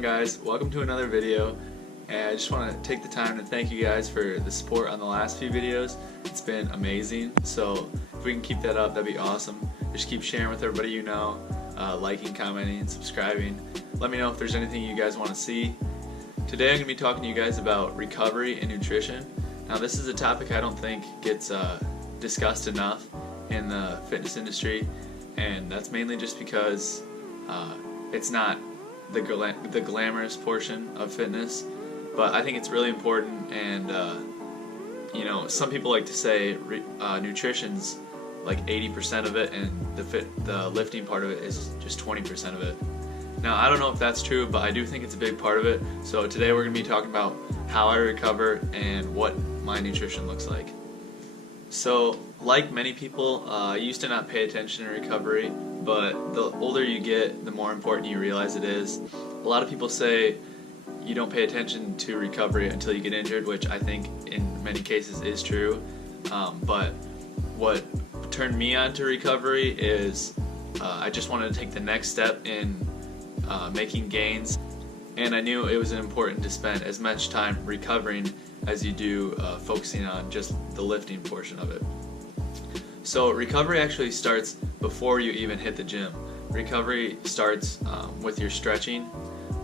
on, guys? Welcome to another video, and I just want to take the time to thank you guys for the support on the last few videos. It's been amazing, so if we can keep that up, that'd be awesome. Just keep sharing with everybody you know, liking, commenting, subscribing. Let me know if there's anything you guys want to see. Today I'm going to be talking to you guys about recovery and nutrition. Now this is a topic I don't think gets discussed enough in the fitness industry, and that's mainly just because it's not the glamorous portion of fitness, but I think it's really important. And you know, some people like to say nutrition's like 80% of it, and the lifting part of it is just 20% of it. Now I don't know if that's true, but I do think it's a big part of it. So today we're going to be talking about how I recover and what my nutrition looks like. So like many people, I used to not pay attention to recovery, but the older you get, the more important you realize it is. A lot of people say you don't pay attention to recovery until you get injured, which I think in many cases is true. But what turned me on to recovery is I just wanted to take the next step in making gains, and I knew it was important to spend as much time recovering as you do focusing on just the lifting portion of it. So recovery actually starts before you even hit the gym. Recovery starts with your stretching.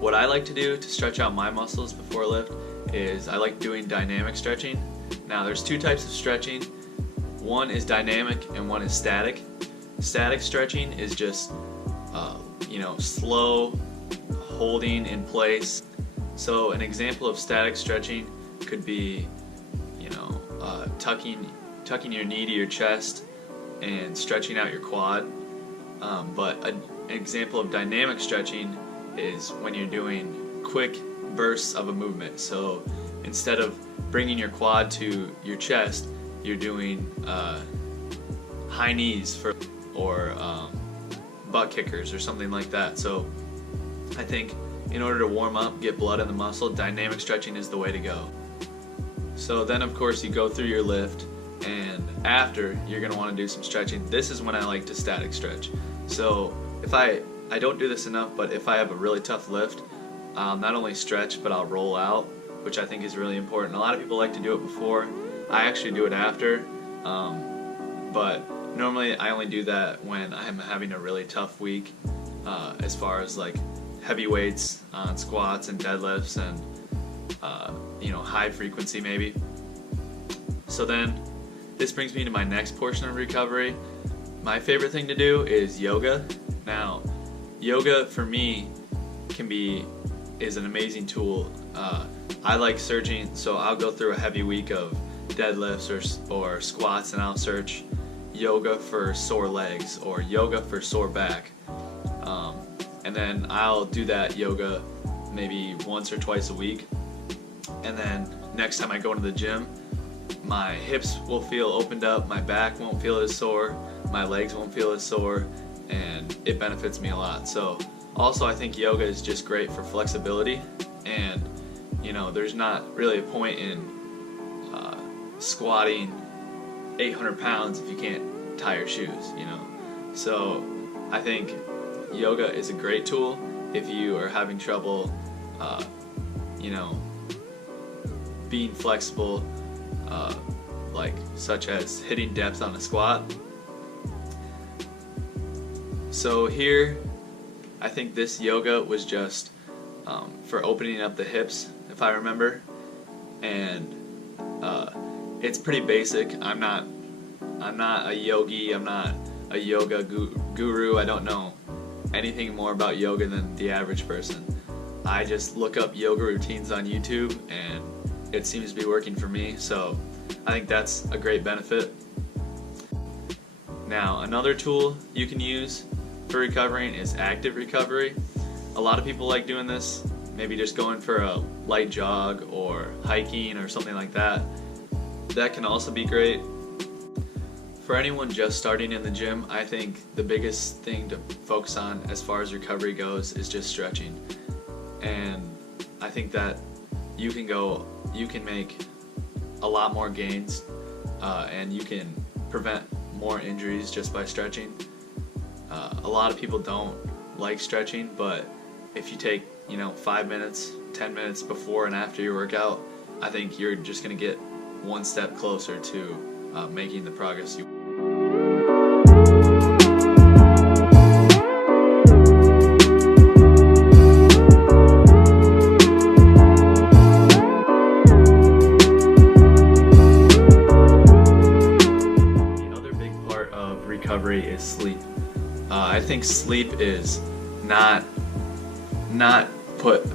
What I like to do to stretch out my muscles before a lift is I like doing dynamic stretching. Now there's two types of stretching. One is dynamic and one is static. Static stretching is just you know, slow holding in place. So an example of static stretching could be, you know, tucking your knee to your chest and stretching out your quad. But an example of dynamic stretching is when you're doing quick bursts of a movement. So instead of bringing your quad to your chest, you're doing high knees or butt kickers or something like that. So I think in order to warm up, get blood in the muscle, dynamic stretching is the way to go. So then of course you go through your lift, and after you're going to want to do some stretching. This is when I like to static stretch. So if I don't do this enough, but if I have a really tough lift, I'll not only stretch, but I'll roll out, which I think is really important. A lot of people like to do it before. I actually do it after, but normally I only do that when I'm having a really tough week, as far as like heavy weights on squats and deadlifts and you know, high frequency maybe. So then this brings me to my next portion of recovery. My favorite thing to do is yoga. Now yoga for me is an amazing tool. I like surging, so I'll go through a heavy week of deadlifts or squats, and I'll search yoga for sore legs or yoga for sore back, and then I'll do that yoga maybe once or twice a week. And then next time I go into the gym, my hips will feel opened up, my back won't feel as sore, my legs won't feel as sore, and it benefits me a lot. So also I think yoga is just great for flexibility, and you know, there's not really a point in squatting 800 pounds if you can't tie your shoes, you know. So I think yoga is a great tool if you are having trouble you know, being flexible, like such as hitting depth on a squat. So here I think this yoga was just for opening up the hips, if I remember, and it's pretty basic. I'm not a yogi, I'm not a yoga guru. I don't know anything more about yoga than the average person. I just look up yoga routines on YouTube, and it seems to be working for me, so I think that's a great benefit. Now another tool you can use for recovering is active recovery. A lot of people like doing this, maybe just going for a light jog or hiking or something like that. That can also be great. For anyone just starting in the gym, I think the biggest thing to focus on as far as recovery goes is just stretching. And I think that you can make a lot more gains, and you can prevent more injuries just by stretching. A lot of people don't like stretching, but if you take 5 minutes, 10 minutes before and after your workout, I think you're just going to get one step closer to making the progress you recovery is sleep. I think sleep is not put.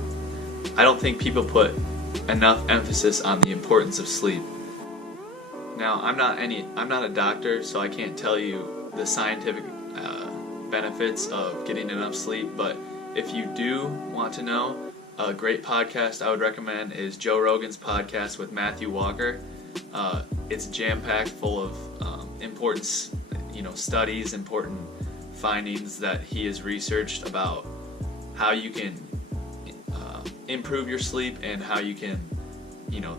I don't think people put enough emphasis on the importance of sleep. Now, I'm not a doctor, so I can't tell you the scientific benefits of getting enough sleep. But if you do want to know, a great podcast I would recommend is Joe Rogan's podcast with Matthew Walker. It's jam-packed full of important studies, important findings that he has researched about how you can improve your sleep and how you can,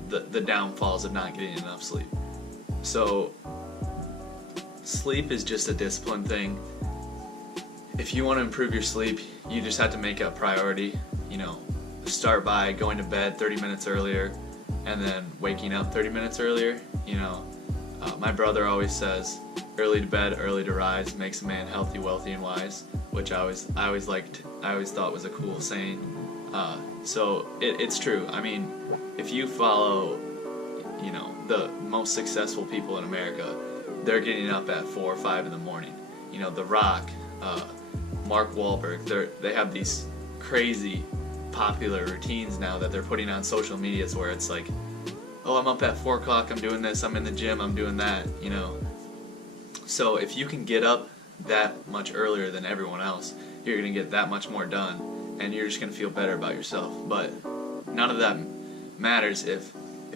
the downfalls of not getting enough sleep. So sleep is just a discipline thing. If you want to improve your sleep, you just have to make it a priority. Start by going to bed 30 minutes earlier and then waking up 30 minutes earlier. My brother always says, early to bed, early to rise makes a man healthy, wealthy, and wise, which I always liked. I always thought was a cool saying. So it's true. I mean, if you follow, the most successful people in America, they're getting up at 4 or 5 in the morning. The Rock, Mark Wahlberg, they have these crazy popular routines now that they're putting on social medias where it's like, oh, I'm up at 4 o'clock, I'm doing this, I'm in the gym, I'm doing that, So if you can get up that much earlier than everyone else, you're going to get that much more done, and you're just going to feel better about yourself. But none of that matters if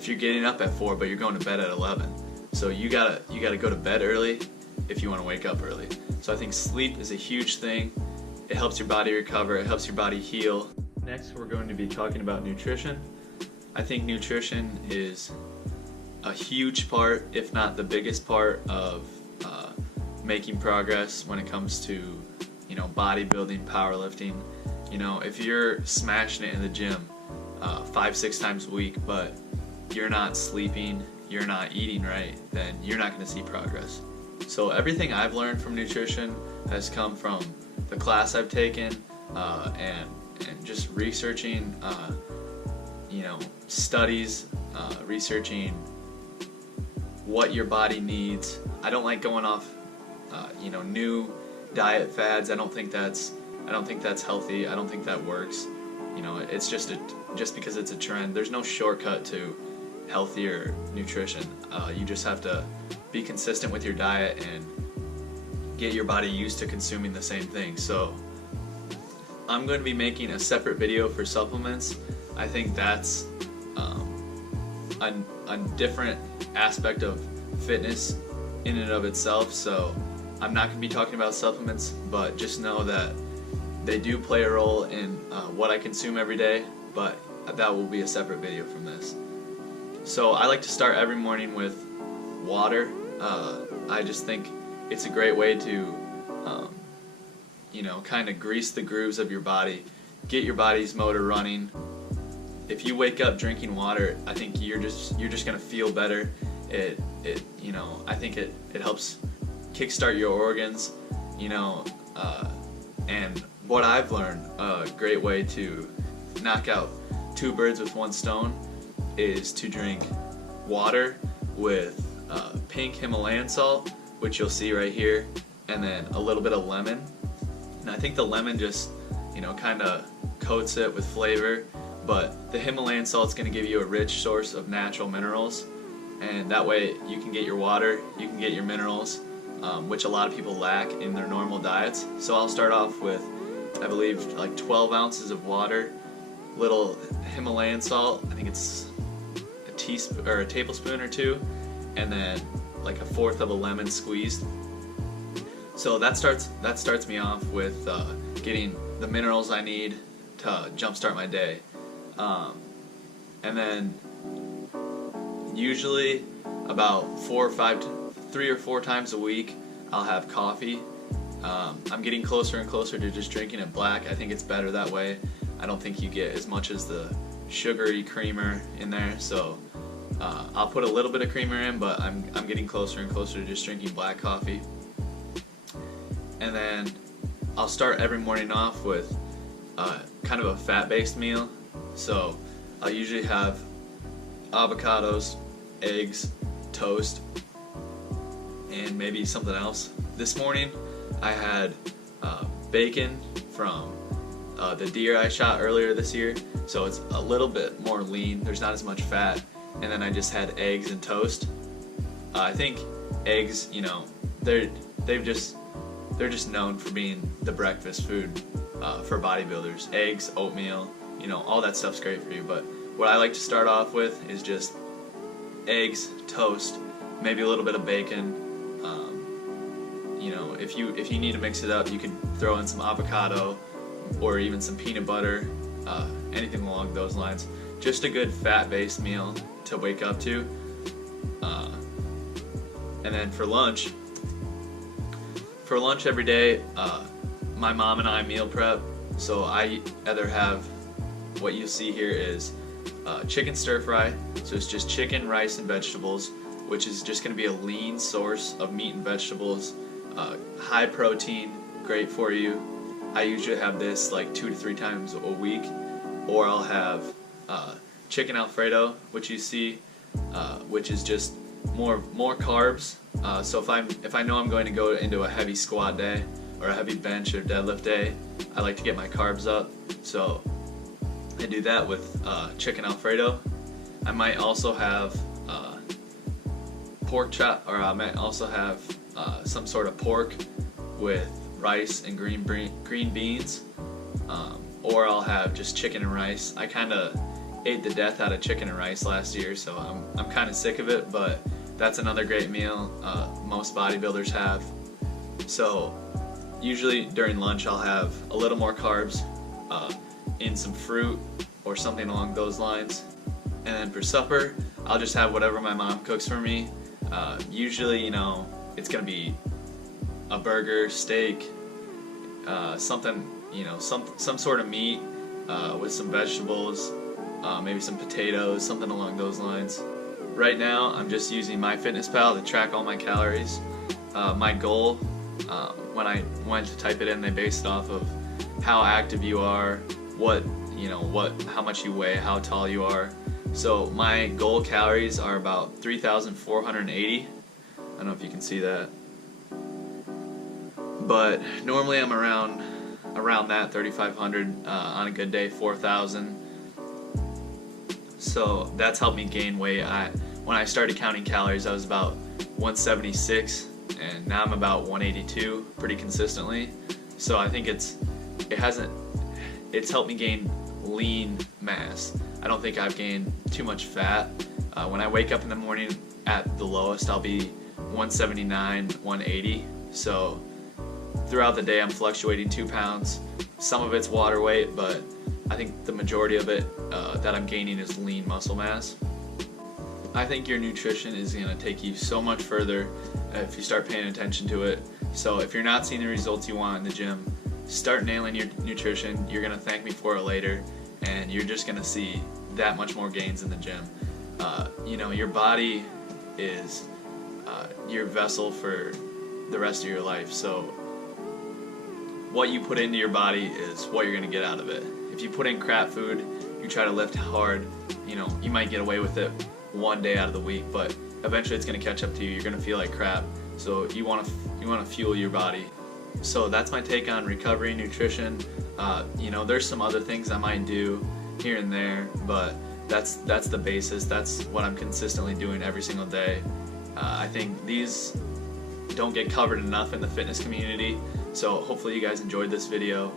you're getting up at 4 but you're going to bed at 11. So you gotta go to bed early if you want to wake up early. So I think sleep is a huge thing. It helps your body recover, it helps your body heal. Next, we're going to be talking about nutrition. I think nutrition is a huge part, if not the biggest part, of making progress when it comes to bodybuilding, powerlifting. If you're smashing it in the gym 5-6 times a week, but you're not sleeping, you're not eating right, then you're not going to see progress. So everything I've learned from nutrition has come from the class I've taken and just researching studies, researching what your body needs. I don't like going off new diet fads. I don't think that's healthy. I don't think that works. It's just because it's a trend. There's no shortcut to healthier nutrition. You just have to be consistent with your diet and get your body used to consuming the same thing. So I'm going to be making a separate video for supplements. I think that's a different aspect of fitness in and of itself. So I'm not going to be talking about supplements, but just know that they do play a role in what I consume every day, but that will be a separate video from this. So I like to start every morning with water. I just think it's a great way to kind of grease the grooves of your body, get your body's motor running. If you wake up drinking water, I think you're just gonna feel better. I think it helps kickstart your organs, and what I've learned, a great way to knock out 2 birds with 1 stone is to drink water with pink Himalayan salt, which you'll see right here, and then a little bit of lemon. And I think the lemon just, kind of coats it with flavor, but the Himalayan salt's going to give you a rich source of natural minerals, and that way you can get your water, you can get your minerals, which a lot of people lack in their normal diets. So I'll start off with, I believe, like 12 ounces of water, little Himalayan salt, I think it's a teaspoon or a tablespoon or 2, and then like 1/4 of a lemon squeezed. So that starts me off with getting the minerals I need to jumpstart my day. And then usually about 3 or 4 times a week I'll have coffee. I'm getting closer and closer to just drinking it black. I think it's better that way. I don't think you get as much as the sugary creamer in there. So I'll put a little bit of creamer in, but I'm getting closer and closer to just drinking black coffee. And then I'll start every morning off with kind of a fat-based meal. So I'll usually have avocados, eggs, toast, and maybe something else. This morning I had bacon from the deer I shot earlier this year, so it's a little bit more lean, there's not as much fat. And then I just had eggs and toast. I think eggs, you know, they're just known for being the breakfast food for bodybuilders. Eggs, oatmeal, you know, all that stuff's great for you, but what I like to start off with is just eggs, toast, maybe a little bit of bacon. You know, if you need to mix it up, you can throw in some avocado or even some peanut butter, anything along those lines. Just a good fat-based meal to wake up to. And then for lunch every day, my mom and I meal prep. So I either have, what you see here is chicken stir fry. So it's just chicken, rice, and vegetables, which is just going to be a lean source of meat and vegetables. High protein, great for you. I usually have this like 2 to 3 times a week. Or I'll have chicken Alfredo, which you see, which is just more carbs. So if I know I'm going to go into a heavy squat day or a heavy bench or deadlift day, I like to get my carbs up. So I do that with chicken Alfredo. I might also have pork chop, or I might also have some sort of pork with rice and green beans, or I'll have just chicken and rice. I kind of ate the death out of chicken and rice last year, so I'm kind of sick of it, but that's another great meal most bodybuilders have. So usually during lunch I'll have a little more carbs in some fruit or something along those lines. And then for supper, I'll just have whatever my mom cooks for me. Usually, you know, it's gonna be a burger, steak, something, you know, some sort of meat with some vegetables, maybe some potatoes, something along those lines. Right now, I'm just using MyFitnessPal to track all my calories. My goal, when I went to type it in, they based it off of how active you are, how much you weigh, how tall you are. So my goal calories are about 3,480. I don't know if you can see that, but normally I'm around that 3,500, on a good day 4,000. So that's helped me gain weight. When I started counting calories, I was about 176, and now I'm about 182 pretty consistently. So I think it's helped me gain lean mass. I don't think I've gained too much fat. When I wake up in the morning, at the lowest I'll be 179, 180. So throughout the day I'm fluctuating 2 pounds. Some of it's water weight, but I think the majority of it that I'm gaining is lean muscle mass. I think your nutrition is going to take you so much further if you start paying attention to it. So if you're not seeing the results you want in the gym, start nailing your nutrition. You're going to thank me for it later, and you're just going to see that much more gains in the gym. You know, your body is your vessel for the rest of your life. So what you put into your body is what you're going to get out of it. If you put in crap food, you try to lift hard, you know, you might get away with it one day out of the week, but eventually it's going to catch up to you. You're going to feel like crap. So you want to fuel your body. So that's my take on recovery and nutrition. You know, there's some other things I might do here and there, but that's the basis. That's what I'm consistently doing every single day. I think these don't get covered enough in the fitness community, so hopefully you guys enjoyed this video.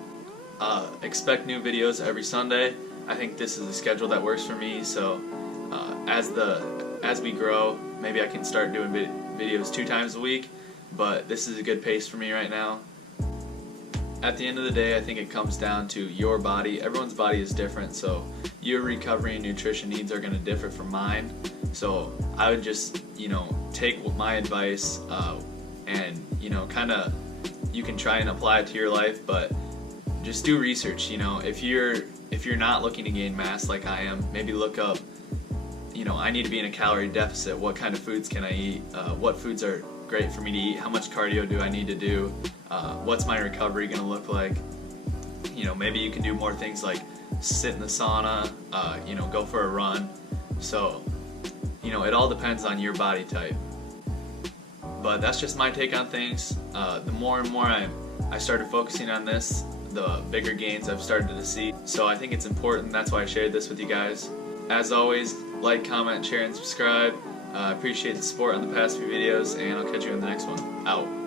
Expect new videos every Sunday. I think this is a schedule that works for me, so as we grow, maybe I can start doing videos 2 times a week, but this is a good pace for me right now. At the end of the day, I think it comes down to your body. Everyone's body is different, so your recovery and nutrition needs are going to differ from mine. So I would just, you know, take my advice and, you know, you can try and apply it to your life, but just do research. You know, if you're if you're not looking to gain mass like I am, maybe look up, I need to be in a calorie deficit. What kind of foods can I eat? What foods are great for me to eat? How much cardio do I need to do? What's my recovery going to look like? Maybe you can do more things like sit in the sauna, go for a run. So, it all depends on your body type. But that's just my take on things. The more and more I started focusing on this, the bigger gains I've started to see. So I think it's important. That's why I shared this with you guys. As always, like, comment, share, and subscribe. I appreciate the support on the past few videos, and I'll catch you in the next one. Out.